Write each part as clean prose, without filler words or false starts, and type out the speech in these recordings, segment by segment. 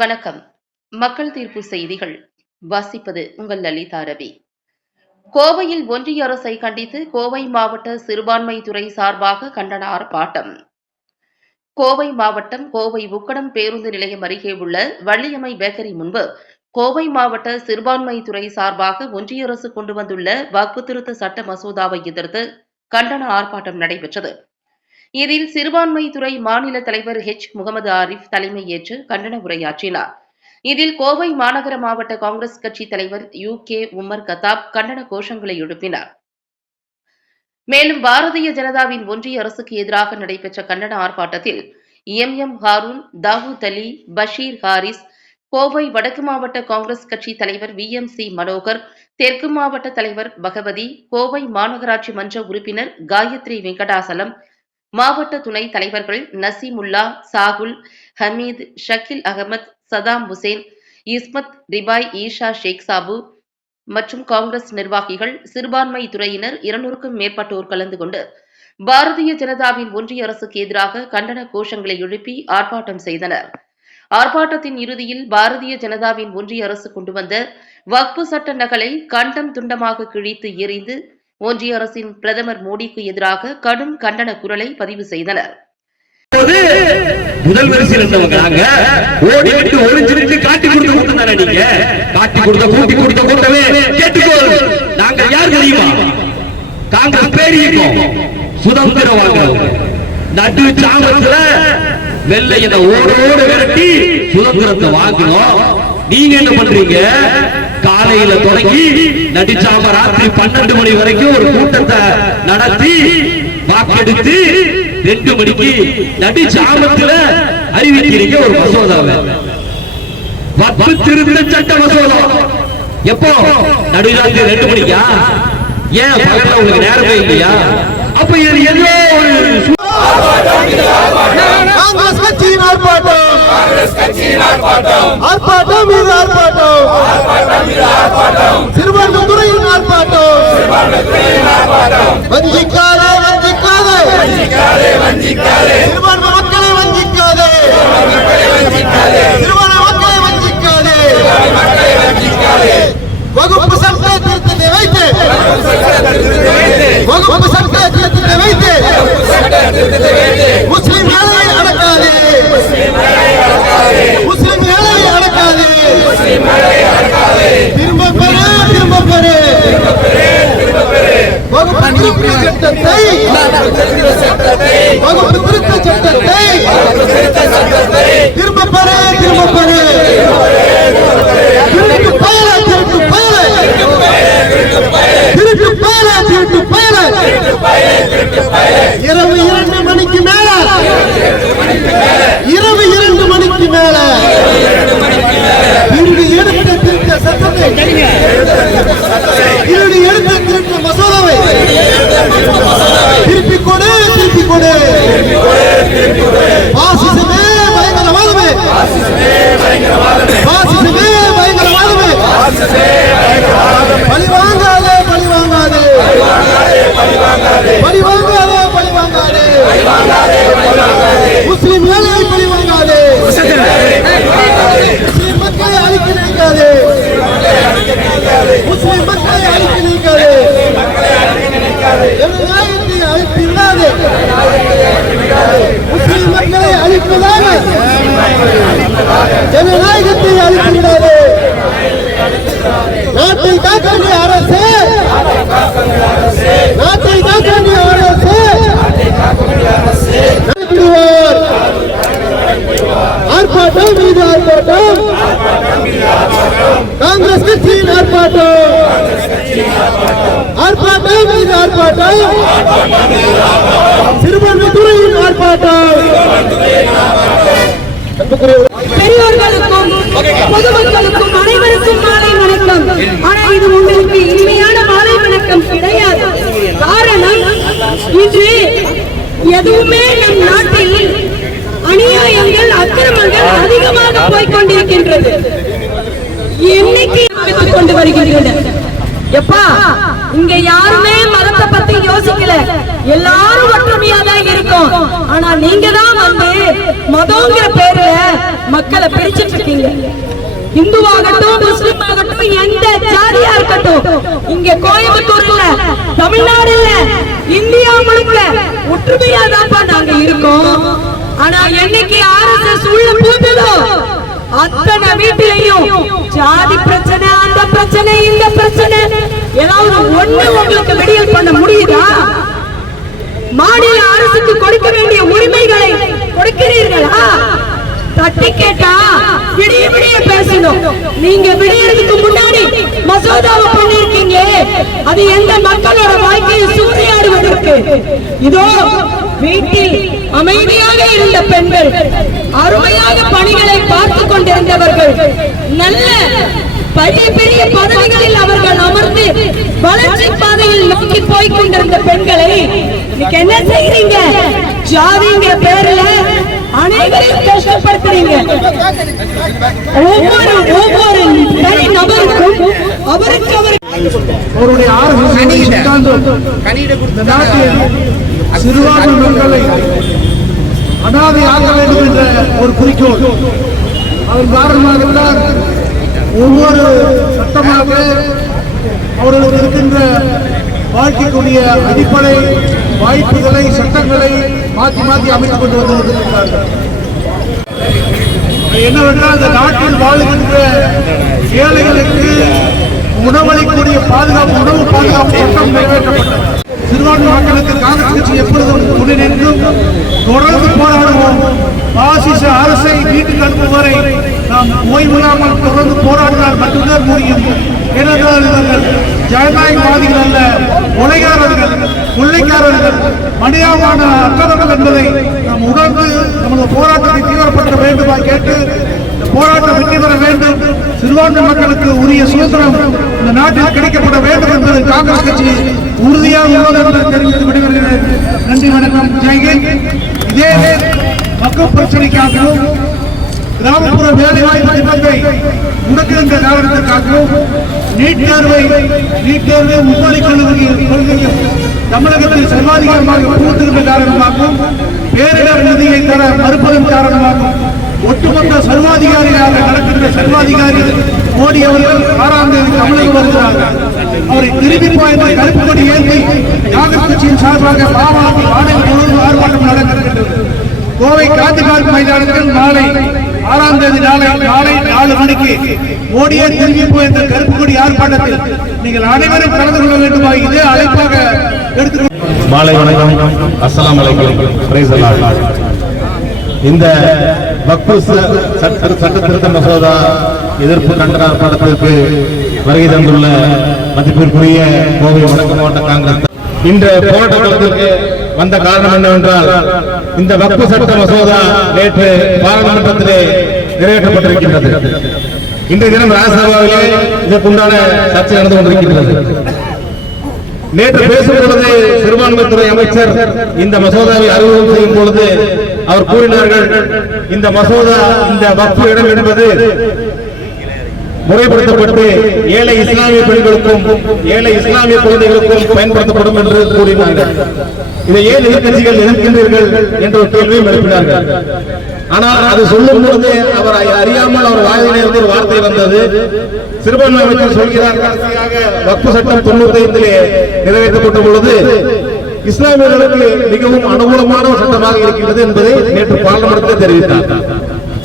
வணக்கம். மக்கள் தீர்ப்பு செய்திகள் வாசிப்பது உங்கள் லலிதா ரவி. கோவையில் ஒன்றிய அரசை கண்டித்து கோவை மாவட்ட சிறுபான்மைத்துறை சார்பாக கண்டன ஆர்ப்பாட்டம். கோவை மாவட்டம் கோவை உக்கடம் பேருந்து நிலையம் அருகே உள்ள வள்ளியம்மை பேக்கரி முன்பு கோவை மாவட்ட சிறுபான்மைத்துறை சார்பாக ஒன்றிய அரசு கொண்டு வந்துள்ள வக்ஃப் திருத்த சட்ட மசோதாவை எதிர்த்து கண்டன ஆர்ப்பாட்டம் நடைபெற்றது. இதில் சிறுபான்மைத்துறை மாநில தலைவர் முகமது ஆரிஃப் தலைமையேற்று கண்டன உரையாற்றினார். இதில் கோவை மாநகர மாவட்ட காங்கிரஸ் கட்சி தலைவர் உமர் கத்தாப் கண்டன கோஷங்களை எழுப்பினார். மேலும் பாரதிய ஜனதாவின் ஒன்றிய அரசுக்கு எதிராக நடைபெற்ற கண்டன ஆர்ப்பாட்டத்தில் ஹாரூன், தாவூத் அலி, பஷீர் ஹாரிஸ், கோவை வடக்கு மாவட்ட காங்கிரஸ் கட்சி தலைவர் VMC மனோகர், தெற்கு மாவட்ட தலைவர் பகவதி, கோவை மாநகராட்சி மன்ற உறுப்பினர் காயத்ரி வெங்கடாசலம், மாவட்ட துணைத் தலைவர்கள் நசீமுல்லா, சாகுல், ஹமீத், ஷக்கீல் அகமது, சதாம் ஹுசேன், இஸ்மத், ரிபாய், ஈஷா ஷேக் சாபு மற்றும் காங்கிரஸ் நிர்வாகிகள், சிறுபான்மை துறையினர் 200க்கும் மேற்பட்டோர் கலந்து கொண்டு பாரதிய ஜனதாவின் ஒன்றிய அரசுக்கு எதிராக கண்டன கோஷங்களை எழுப்பி ஆர்ப்பாட்டம் செய்தனர். ஆர்ப்பாட்டத்தின் இறுதியில் பாரதிய ஜனதாவின் ஒன்றிய அரசு கொண்டு வந்த வக்ஃப் சட்ட நகலை கண்டம் துண்டமாக கிழித்து எறிந்து ஒன்றிய அரசின் பிரதமர் மோடிக்கு எதிராக கடும் கண்டன குரலை பதிவு செய்தனர். முதல் வரிசையில் இருந்தவங்க ஓடிவிட்டு ஒளிஞ்சிருந்து காட்டி கொடுத்த கூட்டம் தானே நீங்க? காட்டி கொடுத்த கூட்டி கொடுத்த கூட்டமே கேட்டுக்கோ. நாங்கள் யார் தெரியுமா? காங்கிரஸ் பேரியக்கம் சுதந்திரம் வாங்குறவங்க. நடு சாமத்துல வெள்ளையத ஓடோடு விரட்டி சுதந்திரத்தை வாங்கினோம். நீங்க என்ன பண்றீங்க? காலையில தொடங்கி நடிச்சாம ராத்திரி 12 மணி வரைக்கும் ஒரு கூட்டத்தை நடத்தி வாக்கெடுத்து 2 மணிக்கு நடிச்சாமத்துல அறிவிக்கிறீங்க ஒரு மசோதாவை. வக்ஃப் திருத்த சட்ட மசோதா எப்போ? நடுராத்திரி 2 மணிக்கா? ஏன் பகல்ல உங்களுக்கு நேரமே இல்லையா? அப்ப இது ஏதோ ஒரு காங்கிரஸ் கட்சியின் ஆர்ப்பாட்டம், ஆர்ப்பாட்டம் மீது ஆர்ப்பாட்டம், சிறுபான்மைத்துறையின் ஆர்ப்பாட்டம், வஞ்சிக்காதே வஞ்சிக்காதே, சிறுபான்மை மக்களை வஞ்சிக்காதே, சிறுபான்மை மக்களை வஞ்சிக்காதே, வகுப்பு சட்ட திருத்தத்தை வைத்து, வகுப்பு சட்ட திருத்தத்தை வைத்து முஸ்லிம் வேலையை அடக்காதே, முஸ்லிம் வேலையை அடக்காதே, திரும்ப பெறு வகுப்பு திருத்த சட்டத்தை, வகுப்பு திருத்த சட்டத்தை திரும்ப பெறு, திருட்டு பயல, இரவு 2 மணிக்கு மேல, இரவு 2 மணிக்கு மேல இன்று எடுத்த திருத்த சட்டத்தை, இன்று எடுத்த திருத்த மசோதாவை திருப்பிக் கொடு. பாசிசமே பயங்கரவாதமே, பாசிசமே பயங்கரவாதமே, பழிவாங்காதே, முஸ்லிம் வேலையை பழிவாங்காதே, முஸ்லிம் மக்களை அழிக்க நினைக்காதே, முஸ்லிம் மக்களை அழிக்க நினைக்காதே, ஜனநாயகத்தை அழிப்பில்லாதே, முஸ்லிம் மக்களை அழிப்பதாக ஜனநாயகத்தை அழிப்பிடாதே. நாட்டை காக்க வேண்டிய அரசு, நாட்டை காக்க வேண்டிய அரசு ஆர்ப்பாட்டம் மீது ஆர்ப்பாட்டம், காங்கிரஸ் கட்சியின் ஆர்ப்பாட்டம், ஆர்ப்பாட்டம் மீது ஆர்ப்பாட்டம், சிறுபான்மைத்துறையின் ஆர்ப்பாட்டம். பெரியோர்களுக்கும் பொதுமக்களுக்கும் அனைவருக்கும் மாலை வணக்கம். ஆனா இது உங்களுக்கு இனிமையான மாலை வணக்கம் கிடையாது. காரணம், இன்று எதுவுமே நம் நாட்டில் அநியாயங்கள், அக்கிரமங்கள் அதிகமாக போய்கொண்டிருக்கின்றது. எண்ணிக்கை கொண்டு வருகின்றன. எப்பா, இங்க யாருமே மதத்தை பத்தி யோசிக்கல, எல்லாரும் ஒற்றுமையா தான் இருக்கும். ஆனா நீங்க தான் வந்து மதங்கிற பேர்ல மக்களை பிரிச்சுட்டு இருக்கீங்க. இந்துவாகட்டும், முஸ்லிம் ஆகட்டும், எந்த ஜாதியா இருக்கட்டும், இங்க கோயம்புத்தூர்ல, தமிழ்நாடுல, இந்தியா முழுக்க ஒற்றுமையா தான் நாங்க இருக்கோம். ஆனா என்னைக்கு RSS உள்ள பூந்ததோ அத்தனை வீட்டிலையும் ஜாதி பிரச்சனை, அந்த பிரச்சனை, இந்த பிரச்சனை, ஏதாவது ஒண்ணு உங்களுக்கு விடியல் பண்ண முடியுதா? மாநில அரசுக்கு கொடுக்க வேண்டிய உரிமைகளை கொடுக்கிறீர்களா? தட்டி கேட்டா விடிய விடிய பேசணும். நீங்க விடியறதுக்கு முன்னாடி மசோதாவை பண்ணிருக்கீங்க. அது எந்த மக்களோட வாழ்க்கையை சூறையாடுவதற்கு? இதோ வீட்டில் அமைதியாக இருந்த பெண்கள், அருமையாக பணிகளை பார்த்து கொண்டிருந்தவர்கள், நல்ல பெரிய பெரிய பதவிகளில் அவர்கள் அமர்ந்து வளர்ச்சி பாதையில் நோக்கி போய் கொண்டிருந்த பெண்களை இன்னைக்கு என்ன செய்யறீங்க? ஜாதிங்கிற பேர்ல அனைவரையும் கஷ்டப்படுத்துறீங்க. ஒவ்வொரு தனி நபருக்கும் அவருக்கு அவருடைய சிறுபான்மை மக்களை அனாதையாக வேண்டும் என்ற ஒரு குறிக்கோள். அதன் காரணமாகத்தான் ஒவ்வொரு சட்டமாக அவர்களுக்கு இருக்கின்ற வாழ்க்கைக்குரிய அடிப்படை வாய்ப்புகளை, சட்டங்களை மாற்றி மாற்றி அமைத்துக் கொண்டு வந்து கொண்டிருக்கிறார்கள். என்னவென்றால் இந்த நாட்டில் வாழ்கின்ற ஏழைகளுக்கு உணவளிக்கூடிய பாதுகாப்பு, உணவு பாதுகாப்பு சட்டம் நிறைவேற்றப்பட்டது. சிறுபான்மை மக்களுக்கு காங்கிரஸ் கட்சி எப்பொழுதும் துணை நின்றும் தொடர்ந்து போராடுவோம். பாசிச அரசை வீட்டுக்கு அனுப்பும் வரை நாம் ஓய்வில்லாமல் தொடர்ந்து போராடினால் மட்டும்தான் முடியும். ஏனென்றால் இவர்கள் ஜனநாயகவாதிகள் அல்ல, கொலைகாரர்கள், கொள்ளைக்காரர்கள், மனிதாபான அற்றவர்கள் என்பதை நாம் உணர்ந்து நமது போராட்டத்தை தீவிரப்படுத்த வேண்டுமா கேட்டு போராட்டம் வெற்றி பெற வேண்டும். சிறுபான்மை மக்களுக்கு உரிய சுதந்திரம் இந்த நாட்டில் கிடைக்கப்பட வேண்டும் என்பது காங்கிரஸ் கட்சி உறுதியாக உள்ளது என்று தெரிவித்து விடுகிறேன். நன்றி, வணக்கம், ஜெய்ஹிந்த். இதே மக்கள் பிரச்சனைக்காகவும் கிராமப்புற வேலைவாய்ப்பு திட்டத்தை முடக்குகின்ற காரணத்திற்காகவும் நீட் தேர்வை மும்மொழி கொள்கையும் தமிழகத்தில் சர்வாதிகாரமாக புகுத்துகின்ற காரணமாகவும் பேரிடர் நிதியை தர மறுப்பதன் காரணமாகவும் ஒட்டுமொத்த சர்வாதிகாரியாக நடக்கின்ற சர்வாதிகாரி மோடி அவர்கள் 6ஆம் தேதி தமிழகம் வருகிறார்கள். அவரை திரும்பி போய் கருப்பு கொடி ஏந்தி காங்கிரஸ் கட்சியின் சார்பாக பாவனாவில் ஆணையம் முழுவதும் ஆர்ப்பாட்டம் நடக்கிறது. கோவை காந்திகார் மைதானத்தில் நாளை 6ஆம் தேதி நாளை 4 மணிக்கு மோடியை திரும்பி போய் இந்த கருப்பு கொடி ஆர்ப்பாட்டத்தில் நீங்கள் அனைவரும் கலந்து கொள்ள வேண்டுமா இதே அழைப்பாக எடுத்து. மாலை வணக்கம், அஸ்ஸலாமு அலைக்கும், பிரைஸ் தி லார்ட். இந்த வக்ஃப் சட்ட திருத்த மசோதா எதிர்ப்பு கண்டன ஆர்ப்பாட்டத்திற்கு வருகை தந்துள்ள மதிப்பிற்குரிய கோவை வடக்கு மாவட்ட காங்கிரஸ் இந்த போராட்ட களத்திற்கு வந்த காரணம் என்னவென்றால், இந்த வக்ஃப் சட்ட மசோதா நேற்று பாராளுமன்றத்திலே நிறைவேற்றப்பட்டிருக்கின்றது. இன்றைய தினம் ராஜ்யசபாவிலே இதற்குண்டான சர்ச்சை நடந்து கொண்டிருக்கின்றது. நேற்று பேசும் பொழுது சிறுபான்மைத்துறை அமைச்சர் இந்த மசோதாவை அறிமுகம் செய்யும் பொழுது அவர் கூறினார்கள், இந்த மசோதா, இந்த வக்ஃப் இடம் என்பது முறைப்படுத்தப்பட்டு ஏழை இஸ்லாமிய பெண்களுக்கும் ஏழை இஸ்லாமிய குழந்தைகளுக்கும் பயன்படுத்தப்படும் என்று கூறினார்கள். இதை ஏன் எதிர்க்கட்சிகள் எதிர்க்கின்றீர்கள் என்ற ஒரு கேள்வியும் எழுப்பினார்கள். ஆனால் அது சொல்லும் பொழுது அவர் அறியாமல் அவர் வாயிலிருந்து ஒரு வார்த்தை வந்தது. சிறுபான்மை அமைச்சர் சொல்கிறார், கடைசியாக வக்ஃப் சட்டம் 95 நிறைவேற்றப்பட்ட பொழுது இஸ்லாமியர்களுக்கு மிகவும் அனுகூலமான ஒரு சட்டமாக இருக்கின்றது என்பதை நேற்று பார்லிமென்ட்டில் தெரிவித்தார்.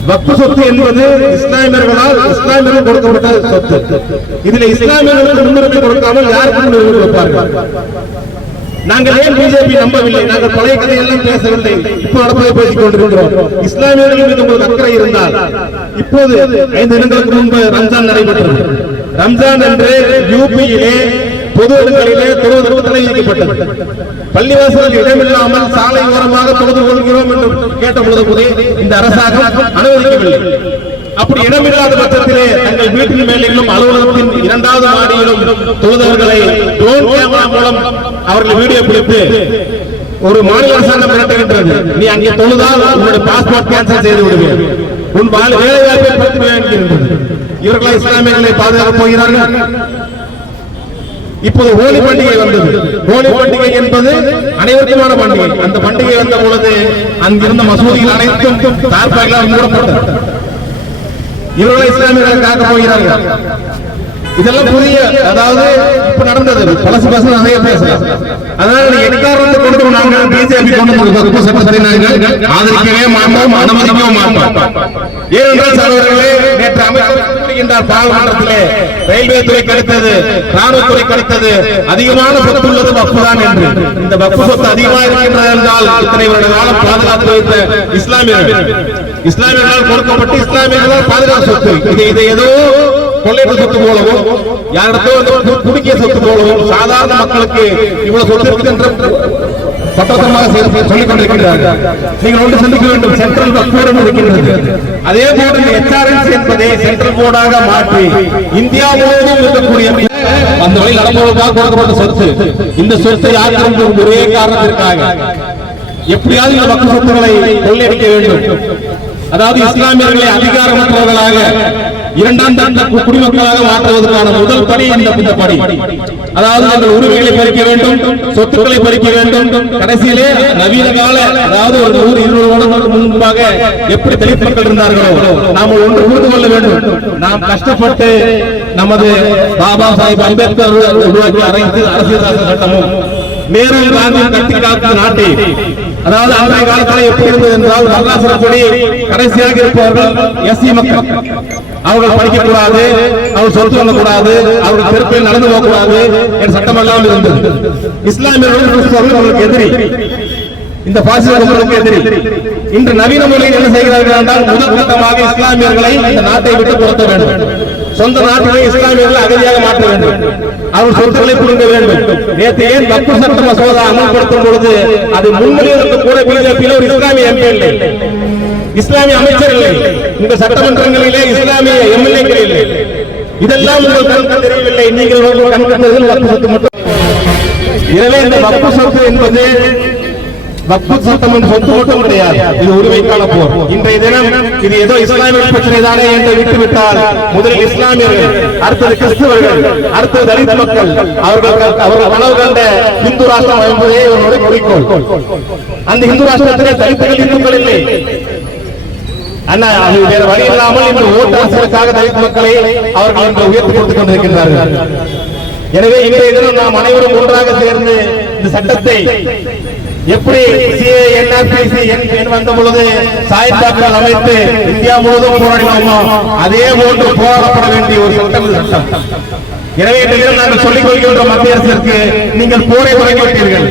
வக்ஃப் சொத்து என்பது இஸ்லாமியர்கள் கொடுக்கப்பட்ட சொத்து. இதில் இஸ்லாமியர்களுக்கு முன்னுரிமை கொடுக்காமல் யாருக்கு முன்னுரிமை கொடுப்பார்கள்? நாங்கள் ஏன் பிஜேபி நம்பவில்லை? நாங்கள் பழைய கதையெல்லாம் பேசவில்லை, இப்போ நடப்பதை பேசிக் கொண்டிருக்கிறோம். இஸ்லாமியர்கள் மீது உங்களுக்கு அக்கறை இருந்தால், இப்போது 5 தினங்களுக்கு முன்பு ரம்ஜான் நடைபெற்றது. ரம்ஜான் என்று யூபியிலே பொது இடங்களிலே தொழுவதற்கு தடை விதிக்கப்பட்டது. பள்ளிவாசலில் இடமில்லாமல் சாலை ஓரமாக தொழுது கொள்கிறோம் என்று கேட்ட பொழுது இந்த அரசாங்கம் அனுமதிக்கவில்லை. அப்படி இடமில்லாத பட்சத்திலே தங்கள் வீட்டின் மேலும் அலுவலகத்தின் 2வது மாடியிலும் தொழுதவர்களை ட்ரோன் கேமரா மூலம் அவர்கள் வீடியோ பிடித்து ஒரு மாநில அரசாங்கம் மிரட்டுகின்றது, நீ அங்கே தொழுதால் உன்னுடைய பாஸ்போர்ட் கேன்சல் செய்து விடுவேன், உன் வேலை வாய்ப்பை பற்றி. இவர்களா இஸ்லாமியர்களை பாதுகாக்கப் போகிறார்கள்? இப்போது ஹோலி பண்டிகை வந்தது. ஹோலி பண்டிகை என்பது அனைவருக்குமான பண்டிகை. அந்த பண்டிகை வந்த பொழுது அங்கிருந்த மசூதிகள் அனைத்தும் தார்பாய்களால் மூடப்பட்டது. இவர்கள் இஸ்லாமியர்கள் காக்க போகிறார்கள். இதெல்லாம் புதிய, அதாவது இப்ப நடந்தது. பழசு பசங்க நிறைய பேசலாம். அதனால எக்காரணத்தை கொண்டு நாங்கள் பிஜேபி கொண்டு வந்த சட்டத்தை நாங்கள் ஆதரிக்கவே மாட்டோம், அனுமதிக்கவும் மாட்டோம். ஏனென்றால் சகோதரர்களே, நேற்று அமைச்சர் கூறுகின்றார் பாராளுமன்றத்திலே, ரயில்வே துறை கிடைத்தது, ராணுவத்துறை கிடைத்தது, அதிகமான சொத்து உள்ளது வக்ஃபு தான் என்று. இந்த வக்ஃபு சொத்து அதிகமாக இருக்கின்றது என்றால் இத்தனை வருட காலம் பாதுகாத்து வைத்த இஸ்லாமியர்களால் கொடுக்கப்பட்டு இஸ்லாமியர்களால் பாதுகாப்பு சொத்து. இதை ஏதோ கொள்ளையற்ற சொத்து போலவும், யாரிடத்தோ குடுக்கிய சொத்து போலவும் சாதாரண மக்களுக்கு இவ்வளவு சொத்து இருக்குது என்று பட்டமாக சொல்லிக் கொண்டிருக்கிறார்கள். நீங்கள் ஒன்று சிந்திக்க வேண்டும், சென்ட்ரல் வக்ஃப் போர்டு இருக்கின்றது. அதே போன்று HRNC என்பதை சென்ட்ரல் போர்டாக மாற்றி இந்தியா முழுவதும் இருக்கக்கூடிய அந்த வழி நடப்பதற்காக கொடுக்கப்பட்ட சொத்து. இந்த சொத்தை ஆக்கிரமிக்கும் ஒரே காரணத்திற்காக எப்படியாவது இந்த வக்ஃப் சொத்துக்களை கொள்ளையடிக்க வேண்டும். அதாவது இஸ்லாமியர்களை அதிகாரமற்றவர்களாக, இரண்டாம் தர குடிமக்களாக மாற்றுவதற்கான முதல் படி இந்த படி. அதாவது தங்கள் உரிமைகளை பறிக்க வேண்டும், சொத்துக்களை பறிக்க வேண்டும். கடைசியிலே நவீன கால, அதாவது ஒரு 100-200 வருடங்களுக்கு முன்பாக எப்படி தலித் மக்கள் இருந்தார்களோ, நாம் ஒன்று புரிந்து கொள்ள வேண்டும். நாம் கஷ்டப்பட்டு நமது பாபா சாஹிப் அம்பேத்கர் உருவாக்கிய அரசியல் சட்டமும் நேரு காந்தி கட்டி காத்த நாட்டை, அதாவது அன்றைய காலத்தில் எப்படி இருந்தது என்றால், வரலாற்று கடைசியாக இருப்பவர்கள் SC மக்கள். அவர்கள் படிக்கக்கூடாது, அவர்கள் சொத்து வாங்கக்கூடாது, அவர்கள் தெருப்பில் நடந்து போகக்கூடாது என்ற சட்டம் எல்லாம் இருந்தது. இஸ்லாமியர்கள் அவர்களுக்கு எதிரி, இந்த பாசிசர்களுக்கு எதிரி. இன்று நவீன முறையில் என்ன செய்கிறார்கள் என்றால், முதல் கட்டமாக இஸ்லாமியர்களை இந்த நாட்டை விட்டு துரத்த வேண்டும். சொந்த நாட்டிலே இஸ்லாமியர்களை அகதியாக மாற்ற வேண்டும். அவர் சொத்துக்களை கொடுக்க வேண்டும். நேற்று ஏன் வக்ஃப் சட்ட மசோதா அமல்படுத்தும் பொழுது அது முன்னிலைக்கு கூட பிஜேபியில் ஒரு இஸ்லாமிய MP இல்லை, இஸ்லாமிய அமைச்சர் இல்லை, உங்கள் சட்டமன்றங்களிலே இஸ்லாமிய MLA-க்கள் இல்லை. இதெல்லாம் உங்கள் கண்ணுக்கு தெரியவில்லை. நீங்கள் கண்ணுக்கு வக்ஃப் சொத்து மட்டும். எனவே இந்த வக்ஃப் சொத்து என்பது வக்ஃப் சட்டம் என்ற சொத்து மட்டும் கிடையாது, இது உரிமைக்கான போர். இன்றைய தினம் இது ஏதோ இஸ்லாமிய பிரச்சனை தானே என்று விட்டுவிட்டால், முதலில் இஸ்லாமியர்கள், அடுத்தது கிறிஸ்தவர்கள், அடுத்தது தலித் மக்கள், அவர்கள் கனவு கண்ட இந்து ராஷ்டிரம் என்பதே இவர்களுடைய குறிக்கோள். அந்த இந்து ராஷ்டிரத்திலே தலித்துகள் இந்துக்கள் இல்லை. அண்ணா அது வேற வழி இல்லாமல் இந்த ஓட்டு அரசியலுக்காக தலித் மக்களை அவர்கள் இன்று உயர்த்தி கொடுத்துக் கொண்டிருக்கின்றார்கள். எனவே இன்றைய தினம் நாம் அனைவரும் ஒன்றாக சேர்ந்து இந்த சட்டத்தை எப்படி NRPC வந்த பொழுது சாய்பாக்கள் அமைத்து இந்தியா முழுவதும் போராடினோமோ, அதே போன்று போராடப்பட வேண்டிய ஒரு சட்டம். எனவே இன்றைய நாங்கள் சொல்லிக் கொள்கின்ற மத்திய அரசிற்கு, நீங்கள் போரை தொடங்கிவிட்டீர்கள்.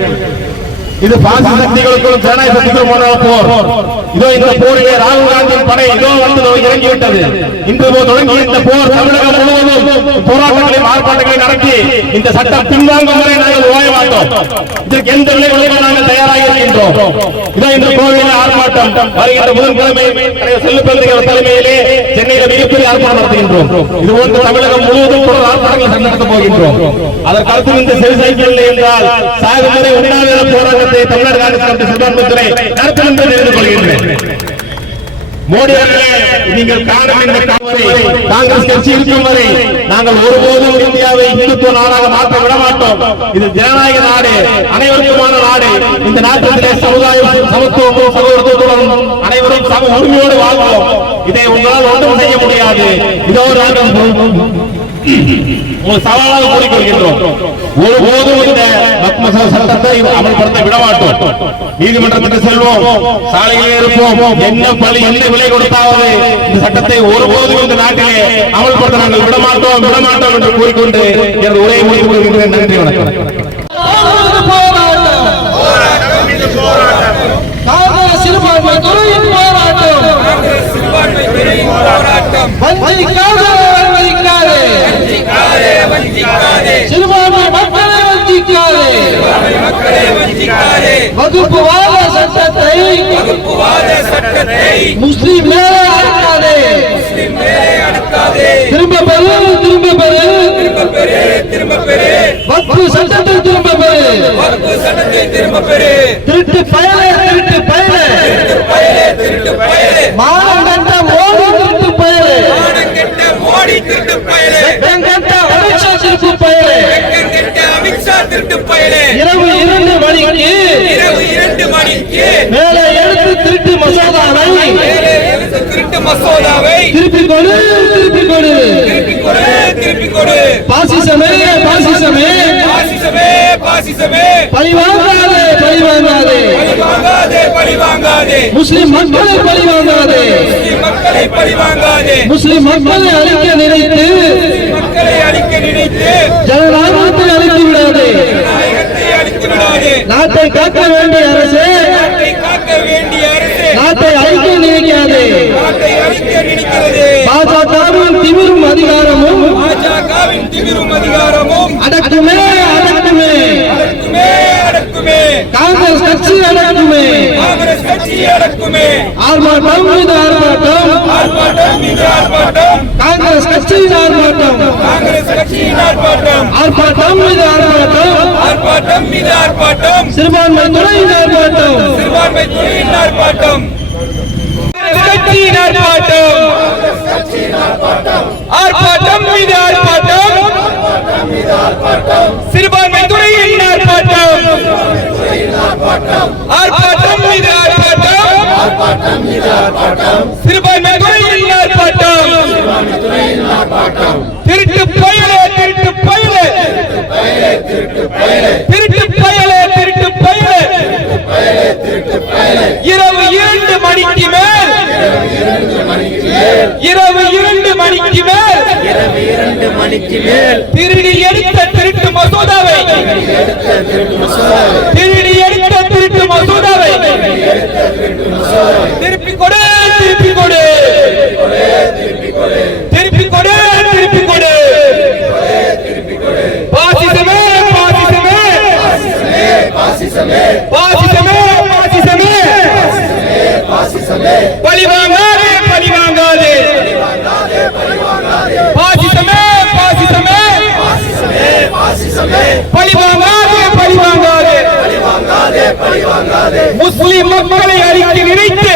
இது பாசிச சக்திகளுக்கும் ஜனநாயக சக்திகளும் போர். இதோ இந்த போரிலே ராகுல் காந்தியின் படை இதோ வந்து இறங்கிவிட்டது. இன்று தொடங்கி இந்த போர் தமிழகம் முழுவதும் போராட்டங்களையும் ஆர்ப்பாட்டங்களை நடத்தி இந்த சட்டம் பின்வாங்கும் வரை நாங்கள் ஓய மாட்டோம். இதற்கு எந்த விளைவுகளுக்கும் நாங்கள் தயாராக இருக்கின்றோம். இதோ இந்த கோவிலில் ஆர்ப்பாட்டம் வருகின்ற புதன்கிழமை செல்லுப்பள்ளிகள் தலைமையிலே சென்னையில மிகப்பெரிய ஆர்ப்பாட்டம் நடத்துகின்றோம். இது போன்று தமிழகம் முழுவதும் தொடர் ஆர்ப்பாட்டங்கள் நடத்தப் போகின்றோம். அதற்கு இந்த செல்சைக்கிள் என்றால் சாகுமுறை உண்ணாவிரத போராட்டத்தை தமிழ்நாடு காங்கிரஸ் கமிட்டி சிறுபான்மைத்துறை நடத்தும் என்று தெரிந்து கொள்கின்றேன். மோடி அவர்களே, நீங்கள் காணும் இந்த காங்கிரஸ் கட்சி இருக்கும் வரை நாங்கள் ஒருபோதும் இந்தியாவை இந்துத்துவ நாடாக மாற்ற விட மாட்டோம். இது ஜனநாயக நாடு, அனைவருக்குமான நாடு. இந்த நாட்டிலே சமுதாயம், சமத்துவமும் சகோதரத்துவத்துடன் அனைவரும் சம உரிமையோடு வாழ்வோம். இதை உங்களால் ஒன்றும் செய்ய முடியாது. இதோ நாங்கள் சவாலாக கூறிக்கொள்கின்றோம். ஒருபோதும் இந்த வக்ஃப் சட்டத்தை அமல்படுத்த விட மாட்டோம். நீதிமன்றத்துக்கு செல்வோம், சாலையில் இருப்போம், என்ன பழி என்ன விலை கொடுத்தாவது இந்த சட்டத்தை ஒருபோதும் இந்த நாட்டிலே அமல்படுத்த நாங்கள் விடமாட்டோம் என்று கூறிக்கொண்டு எனது உரையை முடித்துக் கொள்கின்றேன். நன்றி, வணக்கம். சிறுபான்மை மக்களை வஞ்சிக்காதே. வகுப்புவாத சட்டத்தை முஸ்லிம் மேலே அடக்காதே. திரும்ப பெறு. வக்ஃப் சட்டத்தை திரும்ப பெறு. திருட்டு பயலே. மானம் கண்ட மோடி திருட்டு பயலே. திருட்டு பயலே. இரவு 2 மணிக்கு மேலே எழுத்து திருட்டு மசோதாவை திருப்பிக் கொடு. பாசிசமே பாசிசமே பாசிசமே பாசிசமே பழிவாங்காதே பழிவாங்காதே பழிவாங்காதே பழிவாங்காதே முஸ்லிம் மக்களை பழிவாங்காதே மக்களை பழிவாங்காதே முஸ்லிம் மக்களை அழிக்க நினைத்து மக்களை அழிக்க நினைத்து ஜனநாயகத்தை அழித்து விடாதே நாயகத்தை அழித்து விடாதே நாட்டை காக்க வேண்டிய அரசே நாட்டை காக்க வேண்டிய அரசு நாட்டை அழிக்க நினைக்காதே நாட்டை அழிக்க நினைக்கிறது பாஜகவின் திமிரும் அதிகாரமும் பாஜகவின் திமிரும் அதிகாரமும் அடக்குமே அடக்குமே அடக்குமே அடக்குமே காங்கிரஸ் கட்சி அடக்குமே காங்கிரஸ் கட்சி அடக்குமே ஆர்ப்பாட்டம் மீது ஆர்ப்பாட்டம் ஆர்ப்பாட்டம் மீது ஆர்ப்பாட்டம் காங்கிரஸ் கட்சியின் ஆர்ப்பாட்டம் காங்கிரஸ் கட்சியின் ஆர்ப்பாட்டம் ஆர்ப்பாட்டம் மீது ஆர்ப்பாட்டம் ஆர்ப்பாட்டம் மீது ஆர்ப்பாட்டம் சிறுபான்மை துறையின் ஆர்ப்பாட்டம் சிறுபான்மை துறையின் ஆர்ப்பாட்டம் கட்சியின் ஆர்ப்பாட்டம் ஆர்ப்பாட்டம் மீது ஆர்ப்பாட்டம் சிறுபான்மை துறையின் ஆர்ப்பாட்டம் ஆர்ப்பாட்டம் மீது ஆர்ப்பாட்டம் சிறுபான்மை துறையின் ஆர்ப்பாட்டம் திருட்டு பயலே திருட்டு பயலே திருட்டு பயலே திருட்டு பயலே இரவு 2 மணிக்கு மேல் இரவு 2 மணிக்கு மேல் திருடி எடுத்த திருட்டு மசோதாவை திருடி எடுத்த திருட்டு மசோதாவை திருப்பி கொடு திருப்பி கொடு திருப்பி கொடு திருப்பி கொடு பாசிசமே பாசிசமே பாசிசமே பாசிசமே பழிவாங்காதே பழிவாங்காதே பாசிசமே பாசிசமே பழிவாங்காதே பழிவாங்காதே முஸ்லிம் மக்களை அழிக்க நினைத்து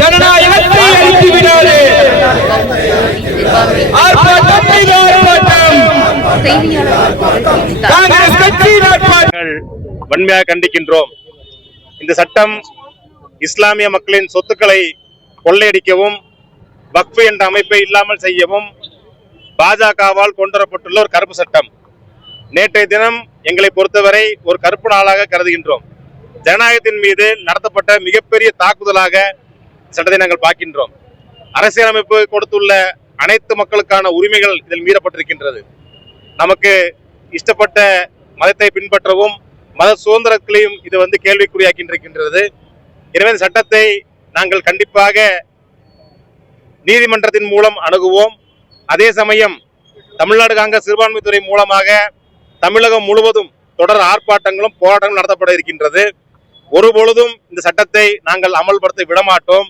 ஜனநாயகத்தை அழித்து விடாதே ஆர்ப்பாட்டம் மீது ஆர்ப்பாட்டம் காங்கிரஸ் கட்சியின் ஆர்ப்பாட்டம் வன்மையாக கண்டிக்கின்றோம். இந்த சட்டம் இஸ்லாமிய மக்களின் சொத்துக்களை கொள்ளையடிக்கவும் வக்ஃப் என்ற அமைப்பை இல்லாமல் செய்யவும் பாஜகவால் கொண்டுவரப்பட்டுள்ள ஒரு கருப்பு சட்டம். நேற்றைய தினம் எங்களை பொறுத்தவரை ஒரு கருப்பு நாளாக கருதுகின்றோம். ஜனநாயகத்தின் மீது நடத்தப்பட்ட மிகப்பெரிய தாக்குதலாக சட்டத்தை நாங்கள் பார்க்கின்றோம். அரசியலமைப்பு கொடுத்துள்ள அனைத்து மக்களுக்கான உரிமைகள் இதில் மீறப்பட்டிருக்கின்றது. நமக்கு இஷ்டப்பட்ட மதத்தை பின்பற்றவும் மத சுதந்திரங்களையும் இது கேள்விக்குறியாக்கின்றிருக்கின்றது. எனவே இந்த சட்டத்தை நாங்கள் கண்டிப்பாக நீதிமன்றத்தின் மூலம் அணுகுவோம். அதே சமயம் தமிழ்நாடு காங்கிரஸ் சிறுபான்மை துறை மூலமாக தமிழகம் முழுவதும் தொடர் ஆர்ப்பாட்டங்களும் போராட்டங்களும் நடத்தப்பட இருக்கின்றது. ஒருபொழுதும் இந்த சட்டத்தை நாங்கள் அமல்படுத்த விடமாட்டோம்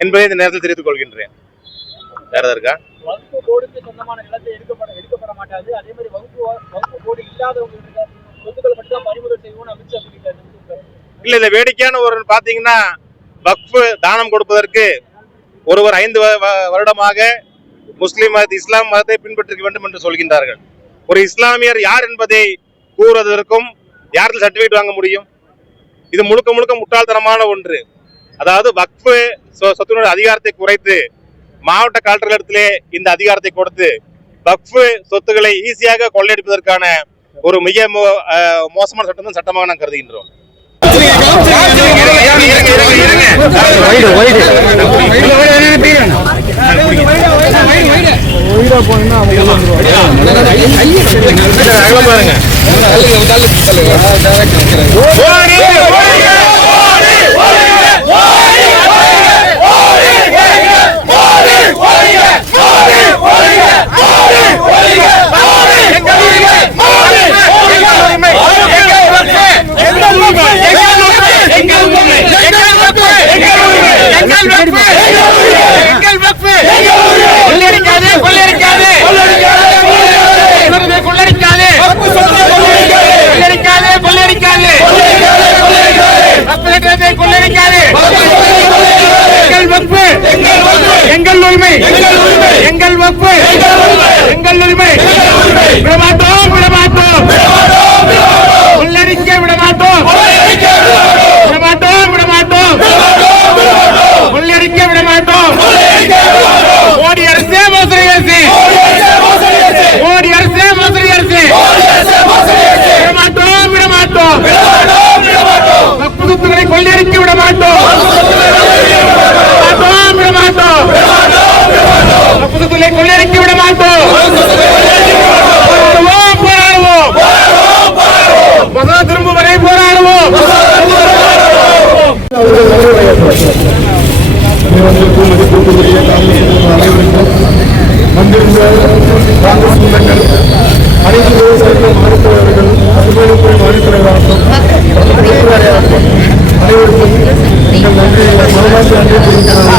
என்பதை இந்த நேரத்தில் தெரிவித்துக் கொள்கின்றேன். வேற இருக்கா? வகுப்பு போர்டுக்கு சொந்தமான நிலத்தை எடுக்கப்பட மாட்டாது. அதே மாதிரி வகுப்பு போர்டு இல்லாதவங்களுக்கு சொத்துக்களை மட்டும் தான் பறிமுதல் செய்வோம்னு அமித்ஷா சொல்லிட்டாரு. இல்ல, இந்த வேடிக்கையான ஒரு பாத்தீங்கன்னா வக்ஃப் தானம் கொடுப்பதற்கு ஒருவர் 5 வருடமாக முஸ்லிம் மத இஸ்லாம் மதத்தை பின்பற்ற வேண்டும் என்று சொல்கின்றார்கள். ஒரு இஸ்லாமியர் யார் என்பதை கூறுவதற்கும் யாருக்கு சர்டிபிகேட் வாங்க முடியும்? இது முழுக்க முழுக்க முட்டாள்தனமான ஒன்று. அதாவது வக்ஃப் சொத்தினுடைய அதிகாரத்தை குறைத்து மாவட்ட கலெக்டர்களிடத்திலே இந்த அதிகாரத்தை கொடுத்து வக்ஃப் சொத்துக்களை ஈஸியாக கொள்ளையடிப்பதற்கான ஒரு மிக மோசமான சட்டம் தான் சட்டமாக நான் கருதுகின்றோம். எங்கள் வக்ஃப் எங்கள் உரிமை விடமாட்டோம் விடமாட்டோம் கொள்ளடிக்க விடமாட்டோம் விடமாட்டோம் விடமாட்டோம் கொள்ளடிக்க விடமாட்டோம் மோடி அரசே மோசடி அரசு சொத்துக்களை கொள்ளையடித்து விட மாட்டோம். போராடுவோம் மசோதா திரும்பும் வரை போராடுவோம். வந்திருந்த காங்கிரஸ் சொந்தங்கள், அனைத்து விவசாயிகள் மாநிலத்தலைவர்கள், அலுவலக மாநிலத்தலைவராகும் அனைவருக்கும் எங்கள் நன்றியை மனமார்ந்த நன்றி தெரிவிக்கிறார்கள்.